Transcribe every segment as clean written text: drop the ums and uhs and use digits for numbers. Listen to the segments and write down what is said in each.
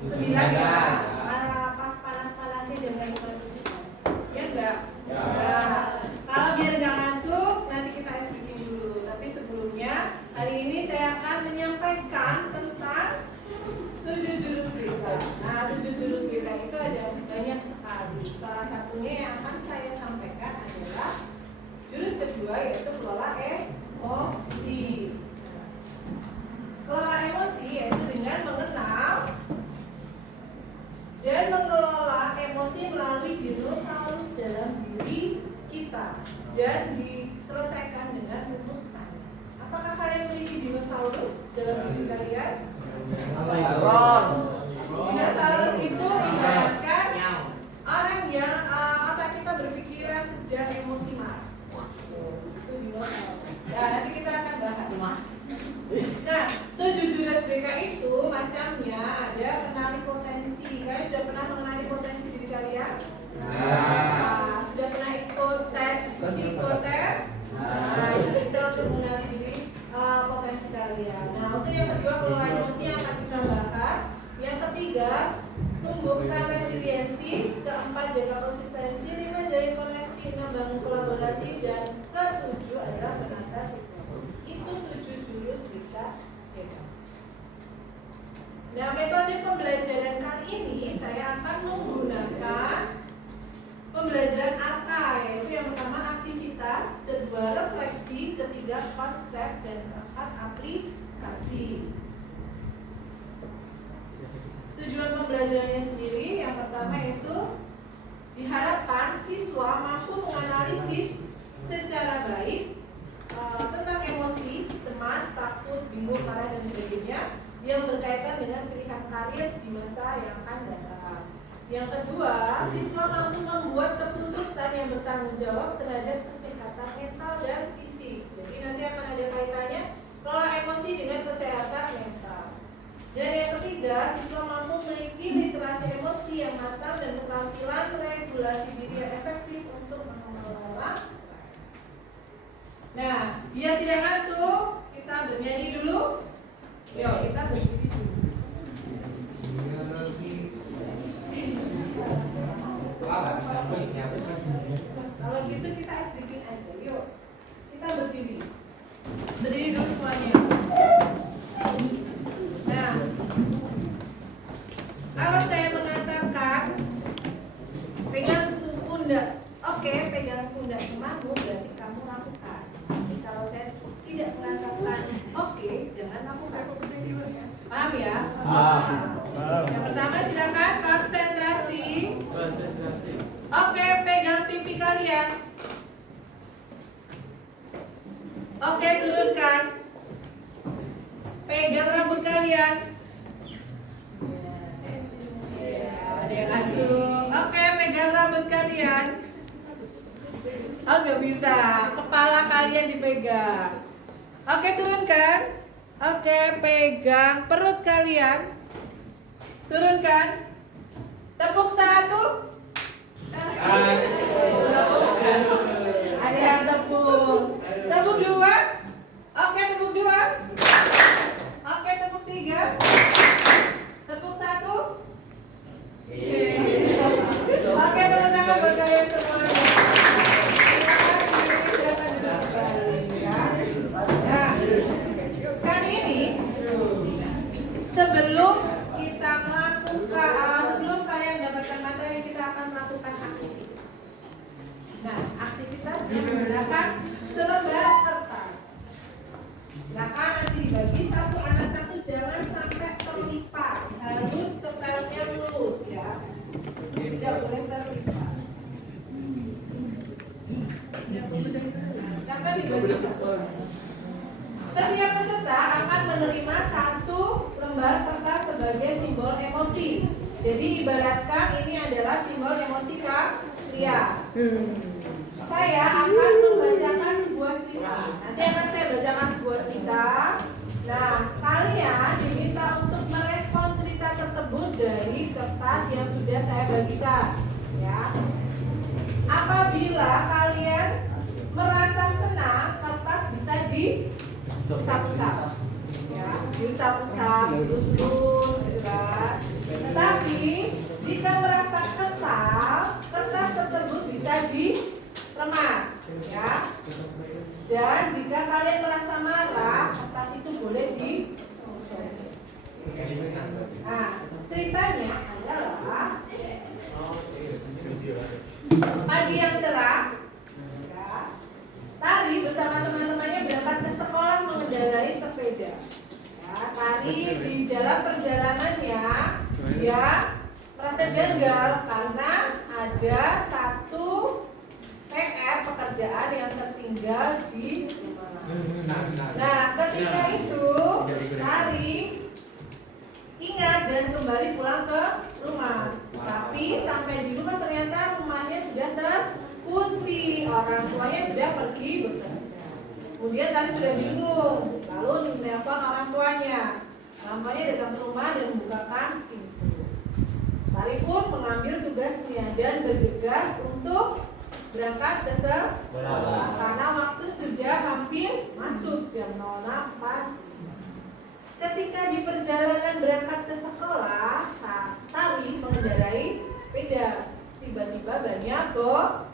9 ya. Pas panas-panasnya dengan 5 ya enggak? Ya. Kalau biar nggak ngantuk, nanti kita speaking dulu. Tapi sebelumnya, hari ini saya akan menyampaikan tentang 7 jurus BK. Nah, 7 jurus BK itu ada banyak sekali. Salah satunya yang akan saya sampaikan adalah jurus kedua, yaitu kelola emosi. Kelola emosi yaitu dengan mengenal dan mengelola emosi melalui dinosaurus dalam diri kita dan diselesaikan dengan memusnahkan. Apakah kalian memiliki dinosaurus dalam diri kalian? Dinosaurus itu ibaratkan orang yang otak kita berpikiran sedang emosi marah. Itu dinosaurus. Ya, nanti kita akan bahas. Nah, 7 jurus BK itu macamnya ada kenali potensi. Kalian sudah pernah mengenali potensi diri kalian? Sudah pernah ikut tes psikotes? Nah, itu bisa untuk mengenali diri potensi kalian. Nah, untuk yang kedua kelola emosi yang akan kita bahas. Yang ketiga, tumbuhkan resiliensi. Keempat, jaga konsistensi. 5, jalin koneksi. 6, bangun kolaborasi. Dan ketujuh adalah penata situasi. Itu 7 jurus BK. Nah, metode pembelajaran kali ini saya akan menggunakan pembelajaran angka, yaitu yang pertama aktivitas, kedua refleksi, ketiga konsep, dan keempat aplikasi. Tujuan pembelajarannya sendiri yang pertama itu diharapkan siswa mampu menganalisis secara baik tentang emosi, cemas, takut, bingung, marah, dan sebagainya yang berkaitan dengan pilihan karir di masa yang akan datang. Yang kedua, siswa mampu membuat keputusan yang bertanggung jawab terhadap kesehatan mental dan fisik. Jadi nanti akan ada kaitannya kelola emosi dengan kesehatan mental. Dan yang ketiga, siswa mampu memiliki literasi emosi yang matang dan keterampilan regulasi diri yang efektif untuk mengelola stres. Nah, biar tidak ngantuk, kita bernyanyi dulu. Yuk, kita berdiri dulu. Kalau gitu kita speaking aja. Yuk, kita berdiri. Berdiri dulu semuanya. Nah, kalau saya mengatakan pegang pundak, oke, pegang pundak temanmu, berarti kamu lakukan. Tapi kalau saya tidak mengatakan oke, jangan lakukan. Paham ya? Yang pertama silakan konsentrasi. Oke, pegang pipi kalian. Oke, turunkan. Pegang rambut kalian. Ada yang aduk. Oke, pegang rambut kalian. Oh, nggak bisa. Kepala kalian dipegang. Oke, turunkan. Oke, pegang perut kalian. Turunkan. Tepuk 1. Ada yang tepuk. Tepuk 2. Oke, tepuk 2. Oke, tepuk 3. Tepuk 1. Oke, tepuk tangan buat kalian semuanya. Kali ini sebelum kita melakukan, sebelum kalian mendapatkan materi, kita akan melakukan aktivitas. Nah, aktivitasnya menggunakan selembar kertas. Silakan nanti dibagi satu anak satu, jangan sampai terlipat. Harus kertasnya lurus ya. Tidak boleh terlipat. Silakan dibagi satu. Setiap peserta akan menerima satu lembar kertas sebagai simbol emosi. Jadi ibaratkan ini adalah simbol emosi kalian. Saya akan membacakan sebuah cerita. Nanti akan saya bacakan sebuah cerita. Nah, kalian diminta untuk merespon cerita tersebut dari kertas yang sudah saya bagikan. Ya. Apabila kalian merasa senang, kertas bisa di usap-usap. ya, diusap-usap, dilus-lus, gitu kan. Tetapi jika merasa kesal, kertas tersebut bisa diremas, ya. Dan jika kalian merasa marah, kertas itu boleh disobek. Nah, ceritanya adalah pagi yang cerah, ya, Tari bersama teman-temannya berangkat ke sekolah mengendarai sepeda. Ya, Tari di dalam perjalanannya dia merasa janggal karena ada satu PR pekerjaan yang tertinggal di rumah. Nah, ketika itu Tari ingat dan kembali pulang ke rumah. Tapi sampai di rumah ternyata rumahnya sudah terkunci, orang tuanya sudah pergi bekerja. Kemudian Tari sudah bingung, lalu menelpon orang tuanya. Orang tuanya datang ke rumah dan membukakan pintu. Tari pun mengambil tugasnya dan bergegas untuk berangkat ke sekolah karena waktu sudah hampir masuk jam 06.45. Ketika di perjalanan berangkat ke sekolah, Tari mengendarai sepeda. Tiba-tiba bannya bocor.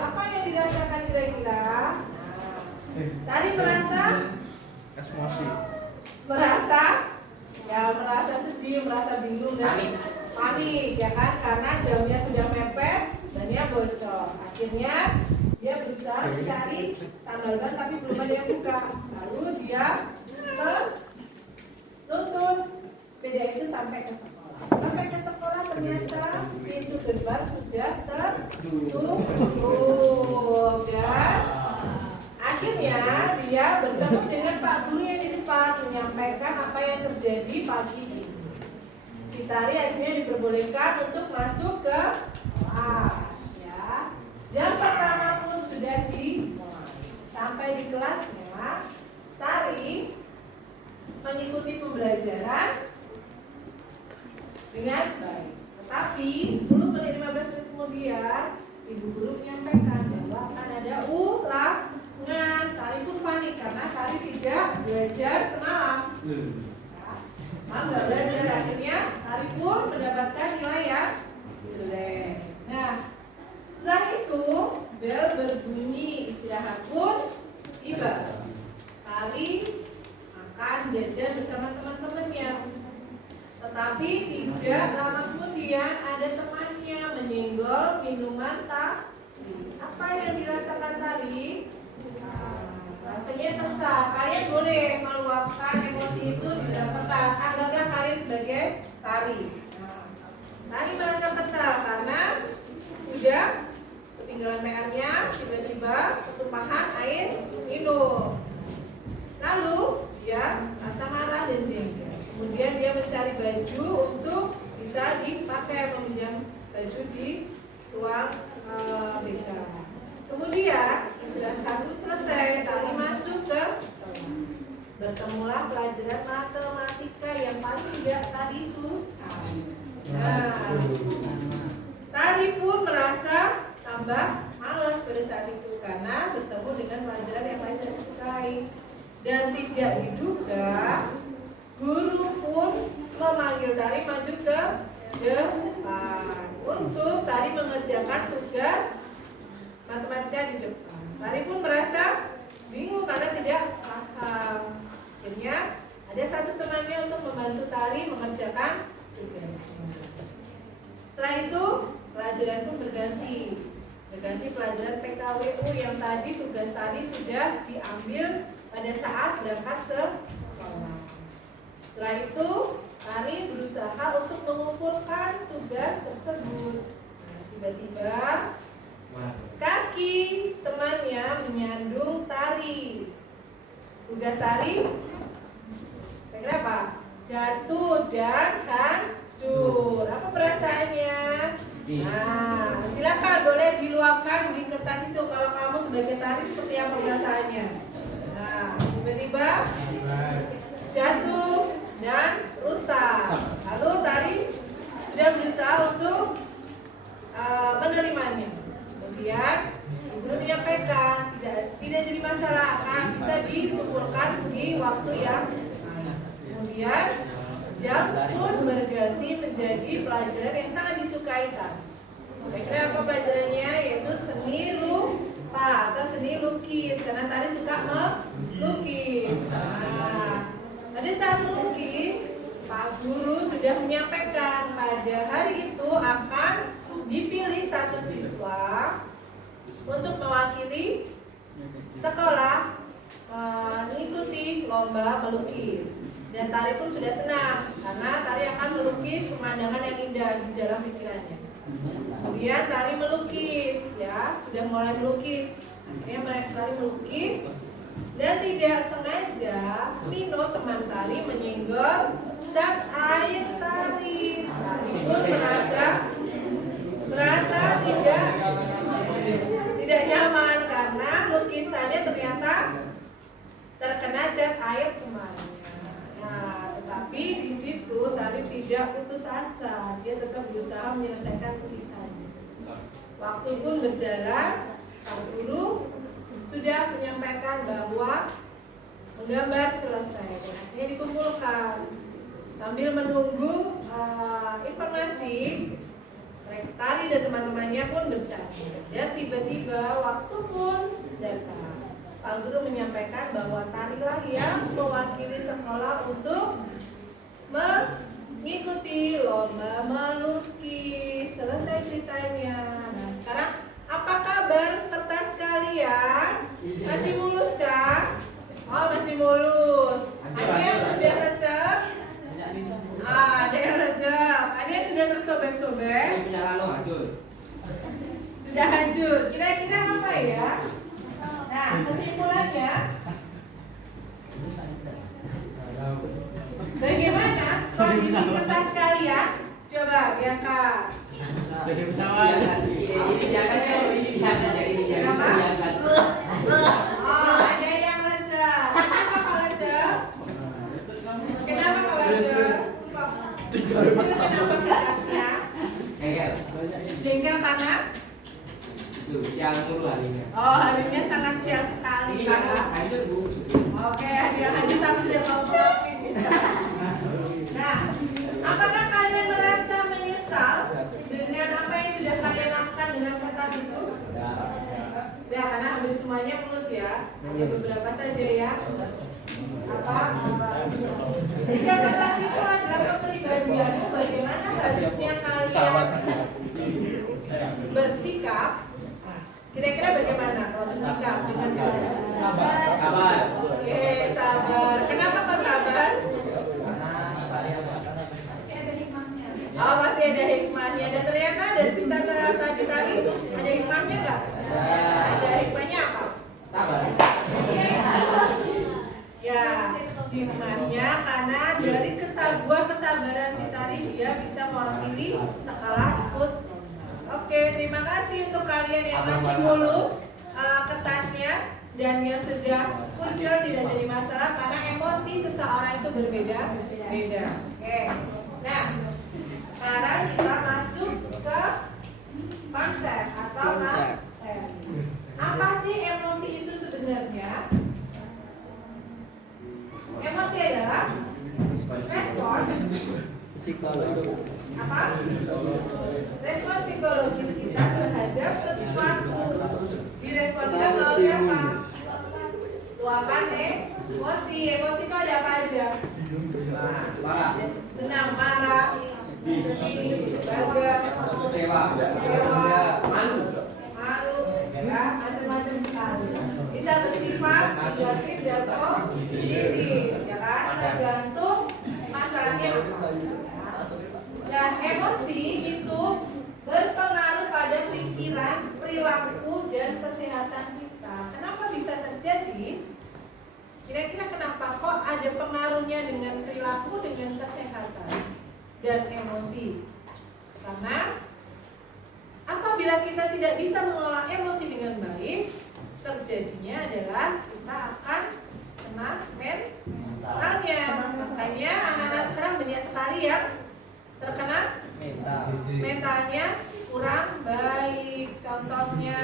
Apa yang dirasakan kira-kira? Nah, Tari merasa sedih, merasa bingung dan panik, ya kan? Karena jamnya sudah mepet, bannya bocor. Akhirnya dia berusaha mencari tanggal ban tapi belum ada yang buka. Lalu dia menuntun sepeda itu sampai ke sekolah. Sampai ke sekolah ternyata pintu gerbang sudah tertutup dan akhirnya dia bertemu dengan Pak Guru yang di depan menyampaikan apa yang terjadi pagi ini. Si Tari akhirnya diperbolehkan untuk masuk ke kelas. Ya. Jam pertama pun sudah dimulai. Sampai di kelasnya, Tari mengikuti pembelajaran dengan baik. Tetapi 10 menit 15 menit kemudian ibu guru menyampaikan bahwa akan ada ulangan. Tari pun panik karena Tari tidak belajar semalam. Nggak belajar, akhirnya Tari pun mendapatkan nilai yang jelek. Nah, setelah itu bel berbunyi, istirahat pun tiba. Tari makan jajan bersama teman-temannya. Tetapi tidak lama kemudian ada temannya menyenggol minuman Tari. Apa yang dirasakan Tari? Rasanya kesal. Kalian boleh meluapkan emosi itu di dalam kertas. Anggaplah kalian sebagai Tari. Tari merasa kesal karena sudah ketinggalan PR-nya, tiba-tiba ketumpahan air minum. Lalu dia rasa marah dan jengkel. Kemudian dia mencari baju untuk bisa dipakai, meminjam baju di ruang BK. Kemudian istirahat selesai, Tari masuk ke kelas. Bertemulah pelajaran matematika yang paling tidak Tari suka. Nah, Tari pun merasa tambah malas pada saat itu karena bertemu dengan pelajaran yang paling tidak disukai. Dan tidak diduga, guru pun memanggil Tari maju ke depan untuk Tari mengerjakan tugas matematika di depan. Tari pun merasa bingung karena tidak paham. Akhirnya ada satu temannya untuk membantu Tari mengerjakan tugasnya. Setelah itu pelajaran pun berganti pelajaran PKWU yang tadi tugas Tari sudah diambil pada saat berangkat sekolah. Setelah itu Tari berusaha untuk mengumpulkan tugas tersebut. Nah, tiba-tiba kaki temannya menyandung Tari. Tugas Tari kenapa? Jatuh dan hancur. Apa perasaannya? Nah, silakan boleh diluapkan di kertas itu. Kalau kamu sebagai Tari seperti apa perasaannya? Nah, tiba-tiba jatuh dan rusak. Lalu Tari sudah berusaha untuk menerimanya. Kemudian guru menyampaikan tidak jadi masalah, akan bisa dikumpulkan di waktu yang Kemudian jam pun berganti menjadi pelajaran yang sangat disukai Tari. Kira-kira apa pelajarannya? Yaitu seni rupa atau seni lukis, karena Tari suka melukis. Nah, pada saat melukis, Pak Guru sudah menyampaikan pada hari itu akan dipilih satu siswa untuk mewakili sekolah mengikuti lomba melukis. Dan Tari pun sudah senang karena Tari akan melukis pemandangan yang indah di dalam pikirannya. Kemudian Tari melukis, ya, sudah mulai melukis. Akhirnya mulai Tari melukis dan tidak sengaja Mino teman Tari menyenggol cat air Tari. Tari pun merasa tidak nyaman karena lukisannya ternyata terkena cat air temannya. Nah, tetapi di situ Tari tidak putus asa, dia tetap berusaha menyelesaikan tulisannya. Waktu pun berjalan, Pak Guru sudah menyampaikan bahwa menggambar selesai. Akhirnya dikumpulkan. Sambil menunggu informasi, Tari dan teman-temannya pun bercanda. Dan tiba-tiba waktu pun datang. Pak Guru menyampaikan bahwa Tarilah yang mewakili sekolah untuk mengikuti lomba melukis. Selesai ceritanya. Nah, sekarang apa kabar kertas kalian? Masih mulus kah? Oh, masih mulus. Ada yang sudah lecek? Ada yang lecek. Ada yang sudah tersobek-sobek? Sudah hancur. Kira-kira apa ya? Nah, kesimpulannya, bagaimana kondisi kertas kalian? Coba diangkat. Jadi pesawat. Ini jangan Oh, ada yang lecek. Kenapa kok lecek? Kenapa kok lecek? Kenapa kertasnya? Jengkel karena? Siang mulu harinya. Oh, harinya sangat siang sekali ya. Oke, hadiah hancur tapi tidak mau maafin. Nah, apakah kalian merasa menyesal dengan apa yang sudah kalian lakukan dengan kertas itu? Ya, karena hampir semuanya mulus ya. Hanya beberapa saja ya. Jika kertas itu adalah kepribadianmu, bagaimana harusnya kalian bersikap? Kira-kira bagaimana kalau bersikap dengan kalian? Sabar. Oke, sabar. Kenapa kok sabar? Oh, masih ada hikmahnya. Dan ternyata dari cerita tadi ada hikmahnya nggak? Ada hikmahnya apa? Sabar. Ya, hikmahnya karena dari buah kesabaran si Tari dia bisa mewakili sekolah ikut. Oke, terima kasih untuk kalian yang masih mulus kertasnya dan yang sudah kucel tidak jadi masalah karena emosi seseorang itu berbeda-beda. Oke. Nah, sekarang kita masuk ke konsep atau konsep. Apa sih emosi itu sebenarnya? Emosi adalah respon Psikolog. apa? Respon psikologis kita terhadap sesuatu. Direspon kita melalui apa? Luapan emosi. Emosi itu ada apa aja? Senang, marah, sedih, bangga, kecewa, malu, ya, macam-macam sekali. Bisa bersifat negatif dan positif, ya kan? Tergantung masalahnya apa. Nah, emosi itu berpengaruh pada pikiran, perilaku, dan kesehatan kita. Kenapa bisa terjadi? Kira-kira kenapa kok ada pengaruhnya dengan perilaku, dengan kesehatan, dan emosi? Karena apabila kita tidak bisa mengolah emosi dengan baik, terjadinya adalah kita akan kena mentalnya. Makanya anak-anak sekarang banyak sekali yang terkena mentalnya kurang baik. Contohnya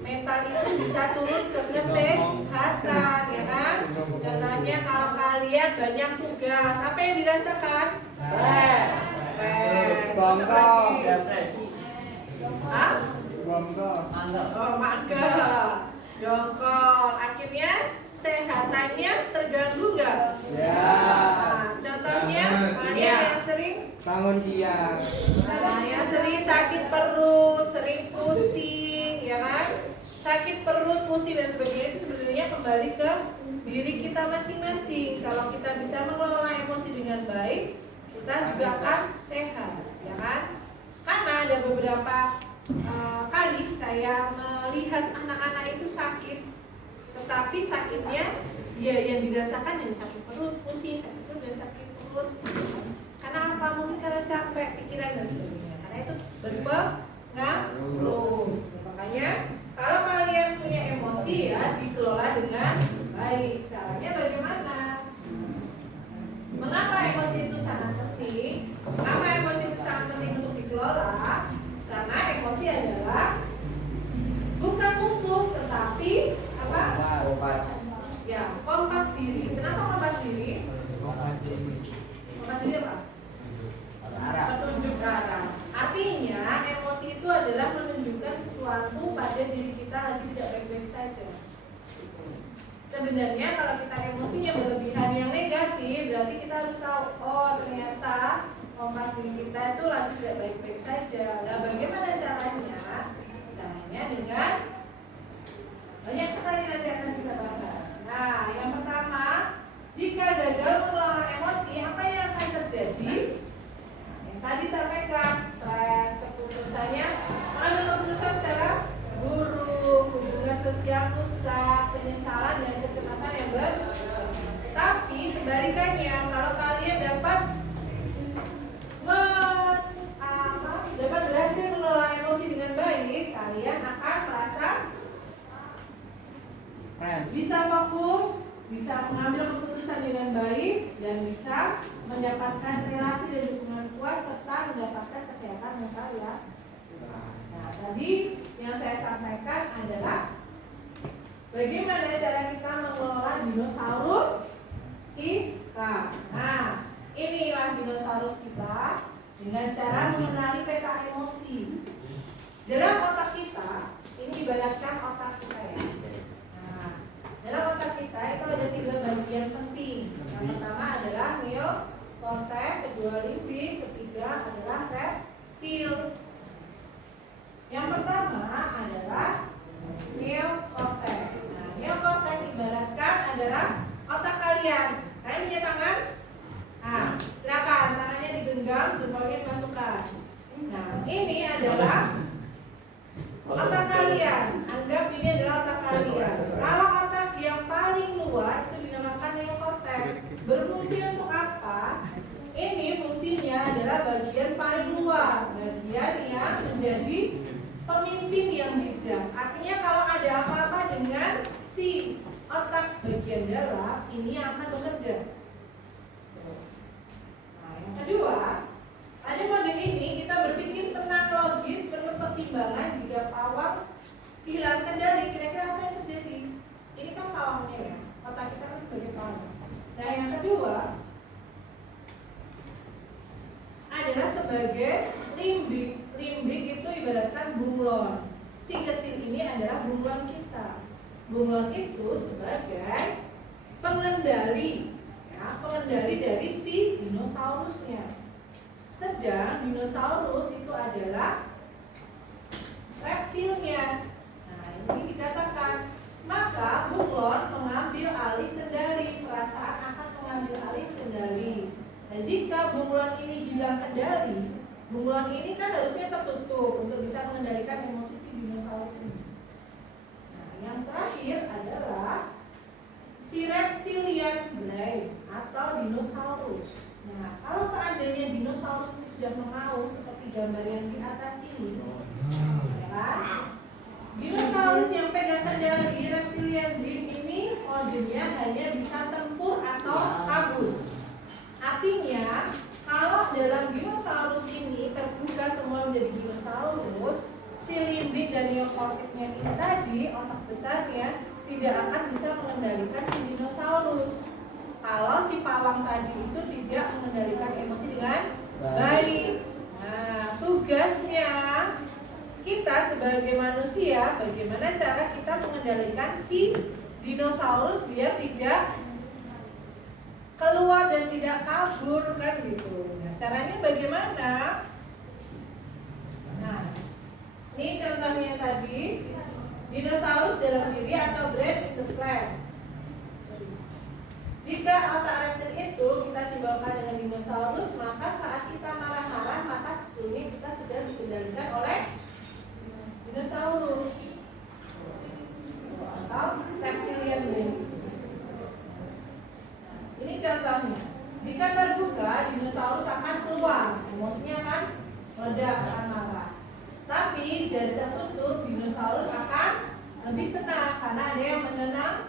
Mental itu bisa turun ke kesehatan, ya kan? Contohnya kalau kalian banyak tugas, apa yang dirasakan? Stres. Terus apa lagi? Depresi. Hah? Mangga. Oh, mager, dongkol, akhirnya sehatannya terganggu nggak? Ya. Nah, contohnya kalian yang sering, Bangun siang. yang sering sakit perut, sering pusing, ya kan? Sakit perut, pusing dan sebagainya itu sebenarnya kembali ke diri kita masing-masing. Kalau kita bisa mengelola emosi dengan baik, kita juga akan sehat, ya kan? Karena ada beberapa kali saya melihat anak-anak itu sakit, tetapi sakitnya ya yang dirasakan yang sakit perut, pusing, sakit perut dan sakit perut. Karena apa? Mungkin karena capek, pikiran dan sebagainya. Karena itu berpengaruh. Makanya kalau kalian punya emosi ya dikelola dengan baik. Caranya bagaimana? Mengapa emosi itu sangat penting? Mengapa emosi itu sangat penting untuk dikelola? Karena emosi adalah bukan musuh, tetapi apa? Ya, kompas diri. Kenapa kompas diri? Kompas diri apa? Petunjuk arah. Artinya emosi itu adalah menunjukkan sesuatu pada diri kita lagi tidak baik-baik saja. Sebenarnya kalau kita emosinya berlebihan yang negatif, berarti kita harus tahu, oh ternyata kompas diri kita itu lagi tidak baik-baik saja. Nah, bagaimana caranya? Caranya dengan banyak sekali nanti akan kita bahas. Nah, yang pertama, jika gagal mengelola emosi, apa yang akan terjadi? Nah, yang tadi sampaikan, stres, keputusannya mengambil keputusan secara buruk, hubungan sosial rusak, penyesalan dan kecemasan yang tapi kebalikannya, kalau kalian dapat berhasil mengelola emosi dengan baik, kalian akan merasa bisa fokus, bisa mengambil keputusan dengan baik, dan bisa mendapatkan relasi dan dukungan kuat serta mendapatkan kesehatan mental ya. Nah, tadi yang saya sampaikan adalah bagaimana cara kita mengelola dinosaurus kita. Nah, inilah dinosaurus kita dengan cara mengenali peta emosi. Dalam otak kita, ini ibaratkan otak kita ya. Nah, dalam otak kita itu ada 3 bagian penting. Yang pertama adalah neokortex, kedua limbik, ketiga adalah reptil. Yang pertama adalah neokortex. Nah, neokortex ibaratkan adalah otak kalian. Kalian punya tangan? Nah, silakan tangannya digenggam, jempolnya dimasukkan. Nah, ini adalah otak kalian. Anggap ini adalah otak kalian. Kalau otak yang paling luar itu dinamakan neokortex. Berfungsi untuk apa? Ini fungsinya adalah bagian paling luar, bagian yang menjadi pemimpin yang bijak. Artinya kalau ada apa-apa dengan si otak bagian dalam, ini yang akan bekerja. Nah, yang kedua, pada mode ini kita berpikir tenang, logis, penuh pertimbangan. Jika pawang hilang kendali, kira-kira apa yang terjadi? Ini kan pawangnya ya, otak kita kan sebagai pawang. Nah, yang kedua adalah sebagai limbik. Limbik itu ibaratkan bunglon. Si kecil ini adalah bunglon kita. Bunglon itu sebagai pengendali, ya, pengendali dari si dinosaurusnya. Sedang dinosaurus itu adalah reptilnya. Nah, ini dikatakan, maka bunglon mengambil alih kendali, perasaan akan mengambil alih kendali. Nah, jika bunglon ini hilang kendali, bunglon ini kan harusnya tertutup untuk bisa mengendalikan emosi si dinosaurus ini. Nah, yang terakhir adalah si reptilian brain atau dinosaurus. Nah, kalau seandainya dinosaurus ini sudah mengaum seperti gambar yang di atas ini, ya, dinosaurus yang pegang kendali reptilian brain ini modenya hanya bisa tempur atau kabur. Artinya, kalau dalam dinosaurus ini terbuka semua menjadi dinosaurus, si limbik dan neokortex korteknya ini tadi, otak besarnya tidak akan bisa mengendalikan si dinosaurus. Kalau si pawang tadi itu tidak mengendalikan emosi dengan baik. Nah, tugasnya kita sebagai manusia, bagaimana cara kita mengendalikan si dinosaurus biar tidak keluar dan tidak kabur kan gitu. Nah, caranya bagaimana? Nah, ini contohnya tadi, dinosaurus dalam diri atau brain in the plant. Jika otak reptil itu kita simbolkan dengan dinosaurus, maka saat kita marah-marah, maka sebetulnya kita sedang dikendalikan oleh dinosaurus atau reptilian brain. Ini contohnya. Jika terbuka, dinosaurus akan keluar, emosinya akan meledak, akan marah. Tapi jika tertutup, dinosaurus akan lebih tenang karena ada yang menenangkan.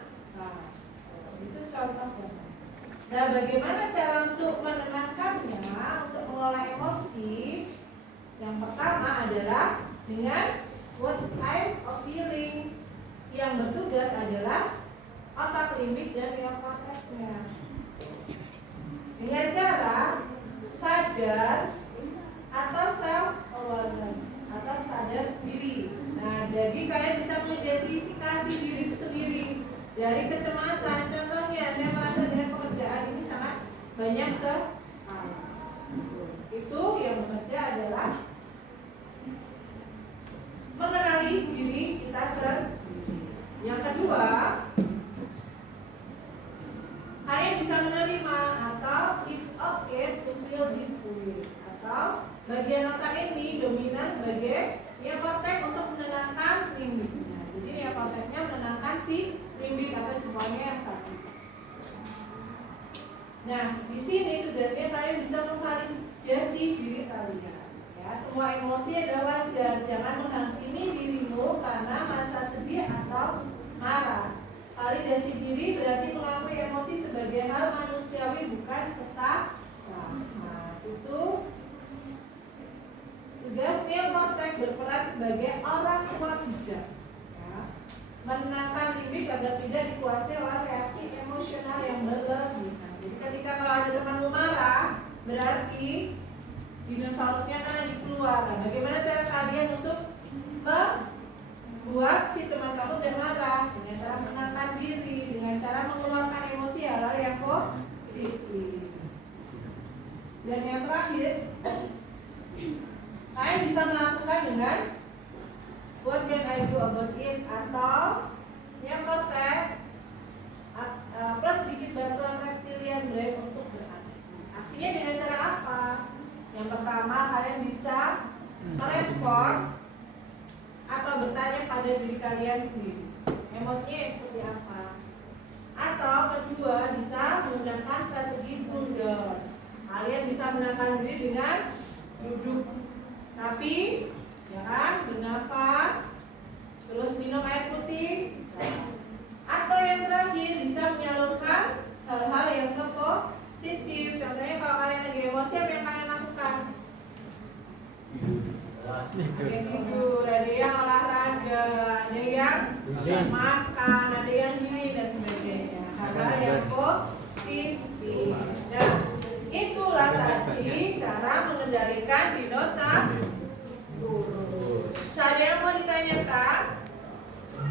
Itu contohnya. Nah, bagaimana cara untuk menenangkannya, untuk mengelola emosi? Yang pertama adalah dengan what type of feeling. Yang bertugas adalah otak limbik dan neokorteksnya. Dengan cara sadar atau self awareness atau sadar diri. Nah, jadi kalian bisa mengidentifikasi diri sendiri dari kecemasan. Contohnya, saya merasa dengan pekerjaan ini sangat banyak sekali. Itu yang bekerja adalah mengenali diri kita sendiri. Yang kedua, kalian bisa menerima atau it's okay to feel this way, atau bagian otak ini dominan sebagai neokorteks untuk menenangkan limbiknya. Jadi neokorteksnya menenangkan si limbik atau jempolnya yang tadi. Nah, di sini tugasnya kalian bisa memvalidasi diri kalian. Ya, semua emosi adalah wajar. Jangan menghakimi dirimu karena masa sedih atau marah. Validasi diri berarti mengakui emosi sebagai hal manusiawi, bukan kesalahan. Nah, itu tugas neokorteks berperan sebagai orang tua bijak, ya, menenangkan limbik agar tidak dikuasai oleh reaksi emosional yang berlebihan. Jadi ketika kalau ada temanmu marah, berarti dinosaurusnya akan lagi keluar. Nah, bagaimana cara kalian untuk membuat si teman kamu tidak marah? Dengan cara menenangkan diri, dengan cara mengeluarkan emosi hal-hal yang positif. Dan yang terakhir, kalian bisa melakukan dengan what can I do about it, atau neokorteks plus sedikit bantuan reptilian brain untuk beraksi. Aksinya dengan cara apa? Yang pertama, kalian bisa merespon atau bertanya pada diri kalian sendiri, emosinya seperti apa. Atau kedua, bisa menggunakan strategi cool down. Kalian bisa menenangkan diri dengan duduk, tapi ya kan, bernafas, terus minum air putih, bisa. Atau yang terakhir, bisa menyalurkan hal-hal yang positif. Contohnya kalau kalian lagi emosi, apa yang kalian lakukan? Ada yang tidur, ada yang olahraga, ada yang makan, ada yang ini dan sebagainya. Hal-hal yang positif. Dan itulah tadi cara mengendalikan dinosaurus. Ada yang mau ditanyakan?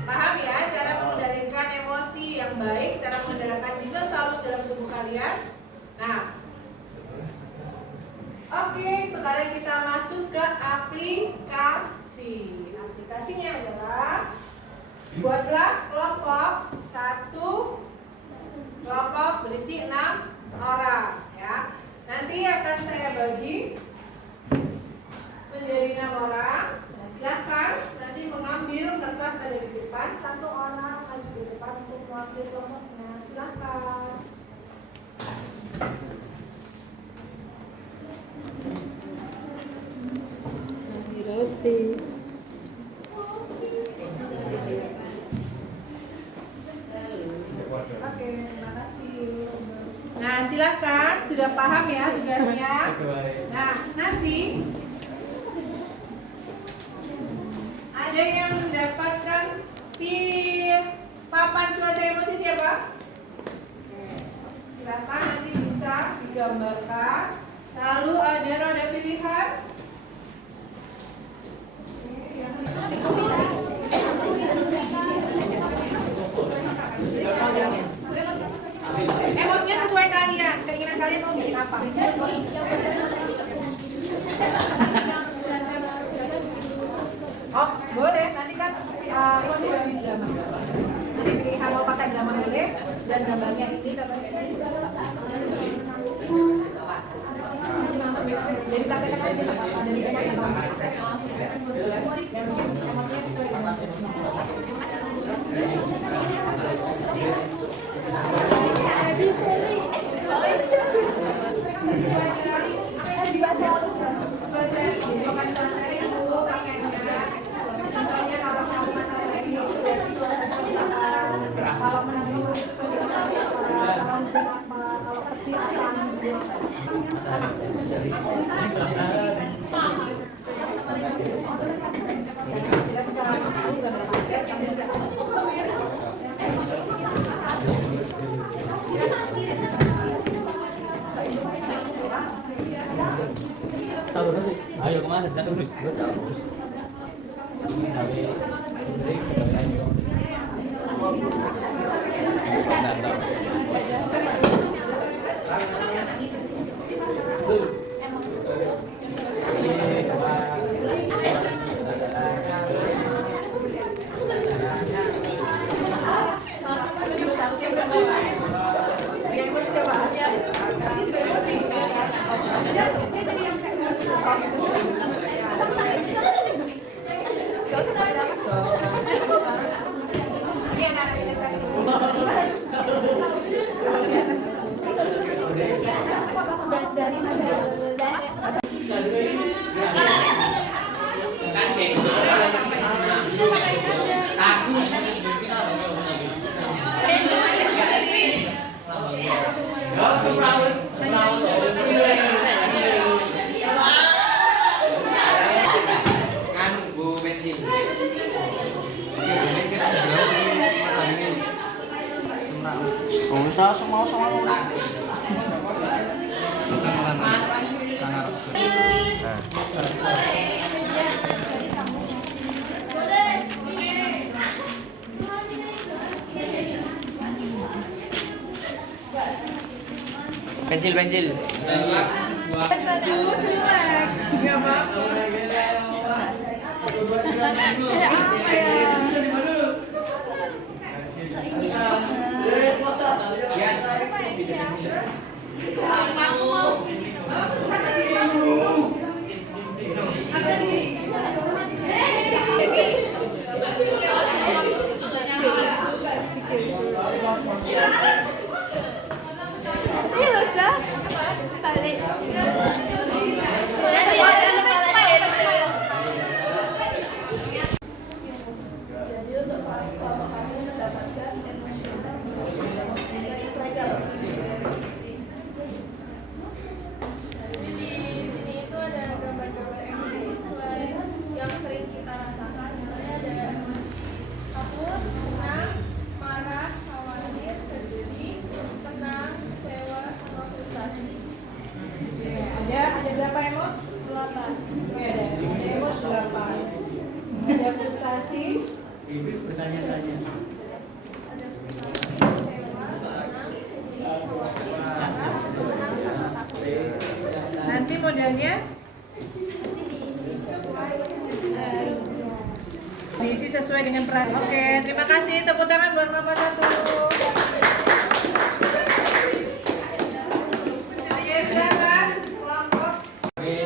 Paham ya cara mengendalikan emosi yang baik, cara mengendalikan dinosaurus dalam tubuh kalian? Nah, oke, sekarang kita masuk ke aplikasi. Aplikasinya adalah buatlah kelompok 1, kelompok berisi 6 orang ya. Nanti akan saya bagi menjadi 6 orang. Nah, silakan nanti mengambil kertas ada di depan, 1 orang maju di depan untuk mengambil kelompoknya. Silakan. Roti. Oke, terima kasih. Nah, silakan, sudah paham ya tugasnya. Nah, nanti Ada yang mendapatkan papan cuaca emosi siapa? Silakan nanti bisa digambarkan. Lalu ada roda pilihan. Emotnya sesuai kalian, keinginan kalian mau bikin apa? Oh, boleh. Nanti kan kondisi drama. Jadi pilihan mau pakai drama boleh dan gambarnya ini jadi praktekkan aja nggak apa-apa. Jadi emotnya sesuai dengan Ayo kemana? Saya tulis. Pensil. Aduh, jelek. Nggak apa-apa. Ada berapa emot? 8. Oke, ada emot 8. Ada frustasi. Bertanya-tanya. Nanti modelnya diisi sesuai dengan peran. Oke, terima kasih. Tepuk tangan buat nomor 1.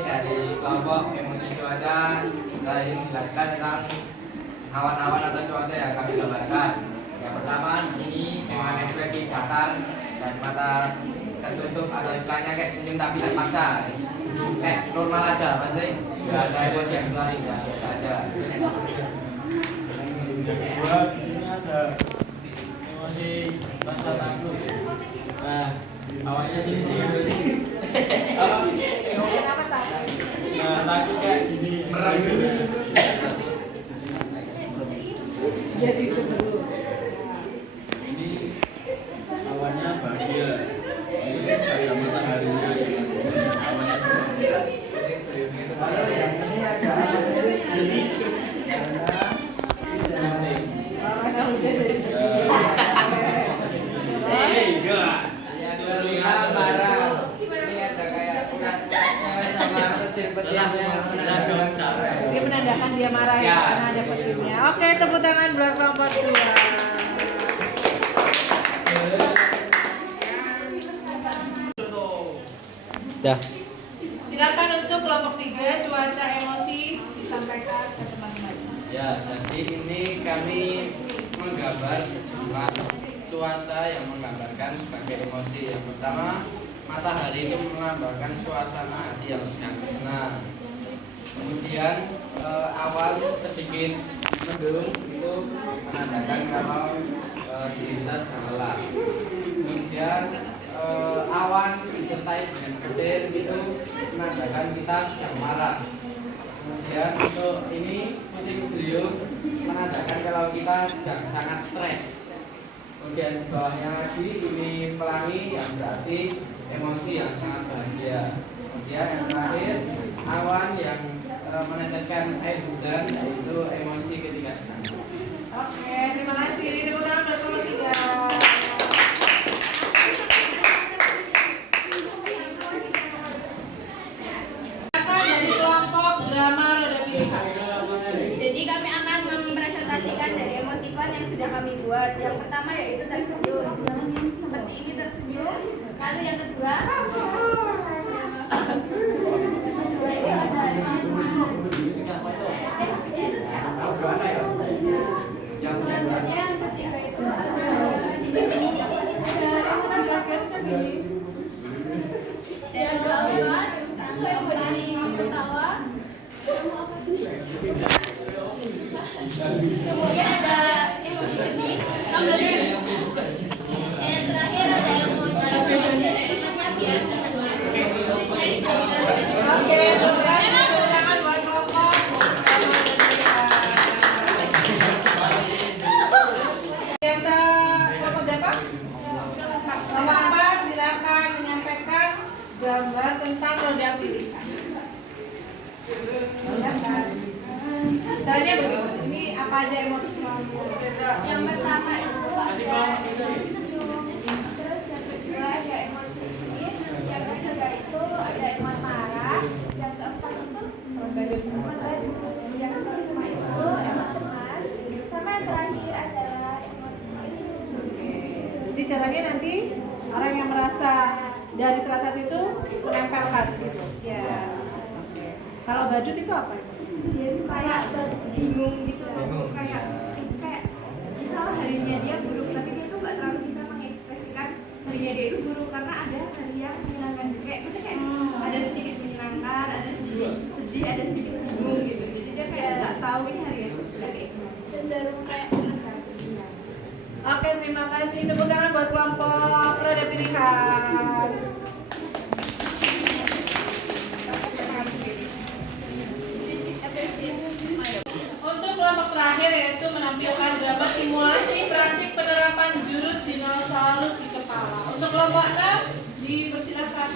Dari kelompok emosi cuaca, saya ingin menjelaskan tentang awan-awan atau cuaca yang kami gambarkan. Yang pertama di sini memang ekspresi datar dan mata tertutup atau istilahnya kayak senyum tapi terpaksa. Kayak normal aja, penting nggak ada emosi yang keluar, ya biasa aja. Yang kedua di sini ada emosi rasa takut. Nah, awalnya sini nah takut kayak gini merang. petir-petirnya menandakan capek. Dia menandakan dia marah ya, Ya. karena ada petirnya. Oke, tepuk tangan buat kelompok 2. Dah. Silakan untuk kelompok 3 cuaca emosi disampaikan ke teman-teman. Ya, jadi ini kami menggambar sejumlah cuaca yang menggambarkan sebagai emosi. Yang pertama, matahari itu melambangkan suasana hati yang sangat senang. Kemudian awan sedikit mendung itu menandakan kalau kita sedang lelah. Kemudian awan disertai dengan petir itu menandakan kita sedang marah. Kemudian untuk ini puting beliung menandakan kalau kita sedang sangat stres. Kemudian di bawahnya lagi ini pelangi yang berarti emosi yang sangat bahagia. Kemudian yang terakhir awan yang meneteskan air hujan yaitu emosi ketika senang. Oke, terima kasih. Tepuk tangan buat kelompok 3. Dari kelompok drama roda pilihan. Jadi kami akan mempresentasikan dari emoticon yang sudah kami buat. Yang pertama yaitu tersenyum. Seperti ini tersenyum. Lalu yang kedua selanjutnya yang ketiga itu ada emoji kaget begini. Yang keempat emoji ketawa. Kemudian ada emoji sedih. Yang terakhir ada emoji temannya biar senang. Oke, terima kasih. Tepuk tangan buat kelompok Ternyata kelompok berapa? Kelompok 4 silakan menyampaikan gambar tentang roda pilihan. Misalnya begini, ini apa aja emosi kamu? Yang pertama itu ada senyum, terus yang kedua ada emosi dingin, yang ketiga itu ada emosi marah, yang keempat itu mengganggu, yang kelima itu emosi cemas, sama yang terakhir adalah emosi rindu. Jadi caranya nanti orang yang merasa dari salah satu itu menempelkan gitu. Ya. Oke. Kalau badut itu apa? Dia tuh kayak bingung gitu loh, kayak misalnya harinya dia buruk tapi dia tuh nggak terlalu bisa mengekspresikan harinya dia itu buruk karena ada hari yang menyenangkan juga, maksudnya kayak ada sedikit menyenangkan, ada sedikit sedih, ada sedikit bingung gitu, jadi dia kayak nggak tahu ini hari itu kayak cenderung kayak Oke, terima kasih. Tepuk tangan buat kelompok roda pilihan. Untuk kelompok terakhir yaitu menampilkan gambar simulasi praktik penerapan jurus dinosaurus di kepala. Untuk kelompok 6 dipersilakan.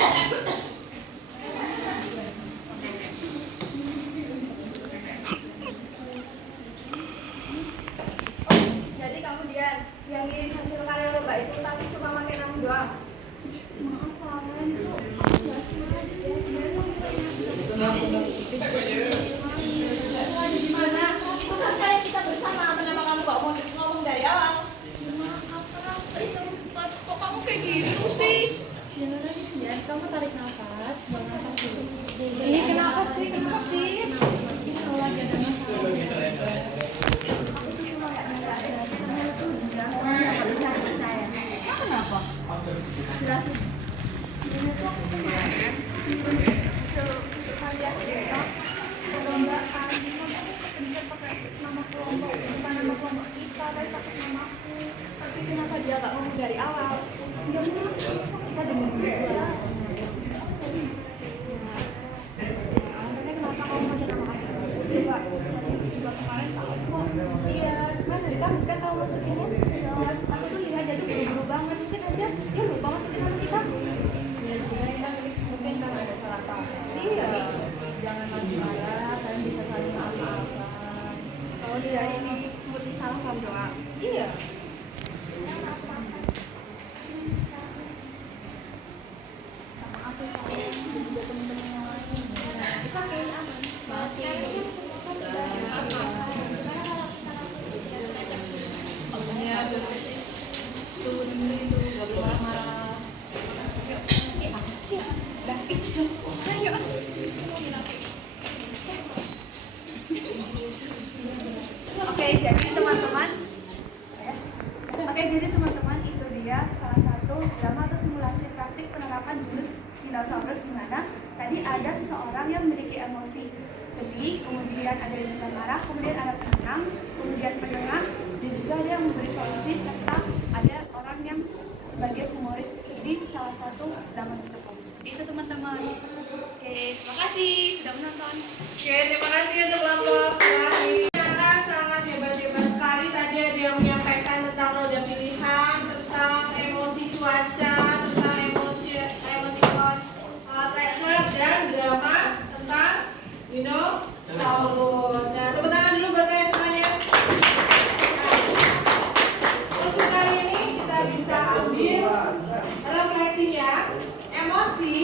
jadi kemudian yang ngirim hasil karya lomba itu tapi cuma pakai nama doang. Maaf Pak, itu nggak sengaja ya, sebenarnya gimana? Itu kan kayak kita bersama, kenapa kamu gak mau ngomong dari awal? Maaf, aku sempat. Kok kamu kayak gitu sih? Ya, kamu tarik nafas, buang nafas dulu. Ih, kenapa sih? Kenapa sih? Kalau lagi ada masalah. Aku tuh cuma gak minta aja. Kamu tuh bilang, kamu gak bisa percaya. Kenapa? Jelasin. Ini tuh aku kemarin sekalian besok perlombaan bisa pakai nama kelompok, bukan nama kelompok kita, tapi pakai namaku. Tapi kenapa dia gak ngomong dari awal? Ya menurut kita dengan berdua. Alasannya kenapa kamu pakai nama Ayo. Oke, jadi teman-teman itu dia salah satu drama atau simulasi praktik penerapan jurus dinosaurus di mana tadi ada seseorang yang memiliki emosi sedih, kemudian ada yang juga marah, kemudian ada penenang, kemudian penengah, dan juga ada yang memberi solusi serta ada orang yang sebagai humoris. Jadi salah satu drama tersebut. Seperti itu teman-teman. Oke, terima kasih sudah menonton. Oke, terima kasih untuk kelompok Wahyu. Sangat hebat-hebat sekali. Tadi ada yang menyampaikan tentang roda pilihan, tentang emosi cuaca, tentang emoticon tracker, dan drama tentang dinosaurus. Nah, tepuk tangan dulu buat kalian semuanya. Nah, untuk kali ini kita bisa ambil refleksinya. Emosi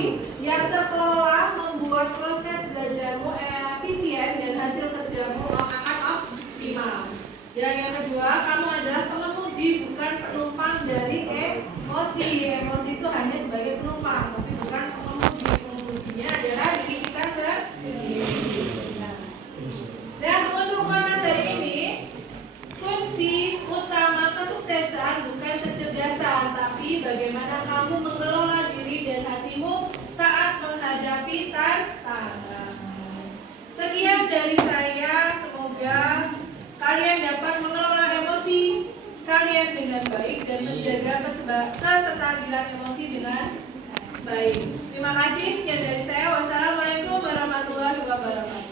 yang terkelola membuat proses belajarmu efisien dan hasil kerjamu akan optimal. Dan yang kedua, kamu adalah pengemudi, bukan penumpang dari emosi. Emosi itu hanya sebagai penumpang, tapi bukan pengemudi. Pengemudinya adalah diri kita sendiri. Dan untuk kelas hari ini, kunci utama kesuksesan bukan kecerdasan, tapi bagaimana kamu mengelola diri dan hatimu saat menghadapi tantangan. Sekian dari saya, semoga kalian dapat mengelola emosi kalian dengan baik dan menjaga kestabilan emosi dengan baik. Terima kasih, sekian dari saya. Wassalamualaikum warahmatullahi wabarakatuh.